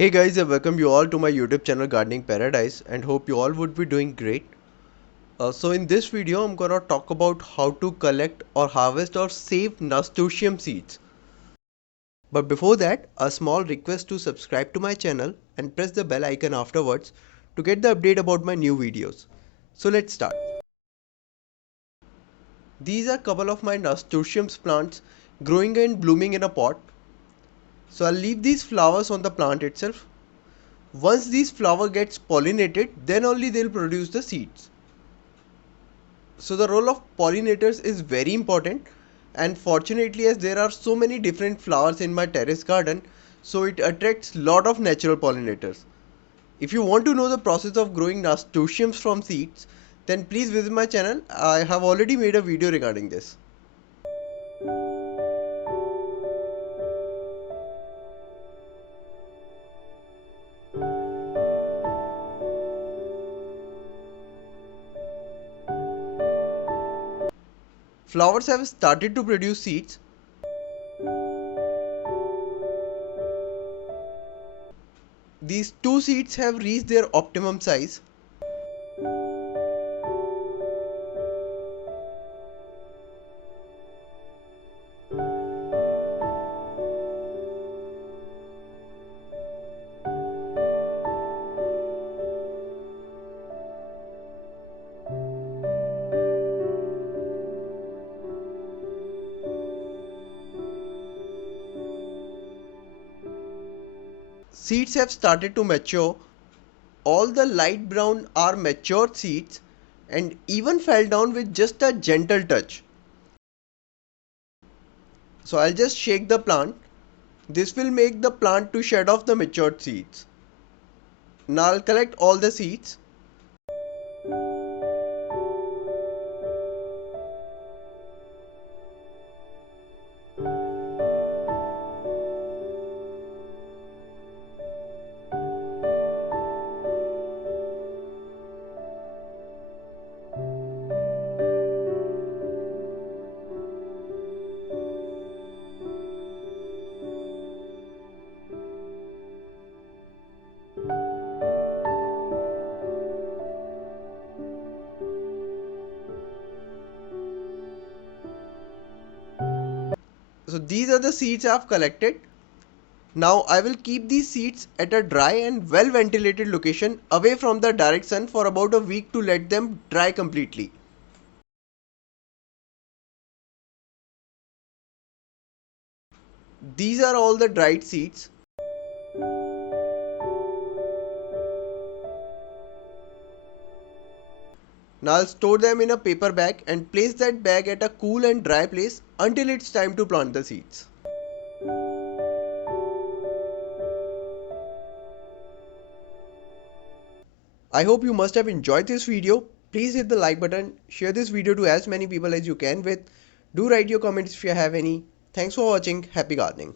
Hey guys, I welcome you all to my YouTube channel Gardening Paradise and hope you all would be doing great. So in this video, I'm gonna talk about how to collect or harvest or save Nasturtium seeds. But before that, a small request to subscribe to my channel and press the bell icon afterwards to get the update about my new videos. So let's start. These are a couple of my Nasturtium plants growing and blooming in a pot. So I'll leave these flowers on the plant itself. Once these flower gets pollinated, then only they'll produce the seeds. So the role of pollinators is very important, and fortunately as there are so many different flowers in my terrace garden, so it attracts lot of natural pollinators. If you want to know the process of growing nasturtiums from seeds, then please visit my channel. I have already made a video regarding this. Flowers have started to produce seeds. These two seeds have reached their optimum size. Seeds have started to mature. All the light brown are matured seeds and even fell down with just a gentle touch. So I'll just shake the plant. This will make the plant to shed off the matured seeds. Now I'll collect all the seeds. So these are the seeds I have collected. Now I will keep these seeds at a dry and well ventilated location away from the direct sun for about a week to let them dry completely. These are all the dried seeds. Now I'll store them in a paper bag and place that bag at a cool and dry place until it's time to plant the seeds. I hope you must have enjoyed this video. Please hit the like button, share this video to as many people as you can with. Do write your comments if you have any. Thanks for watching. Happy gardening.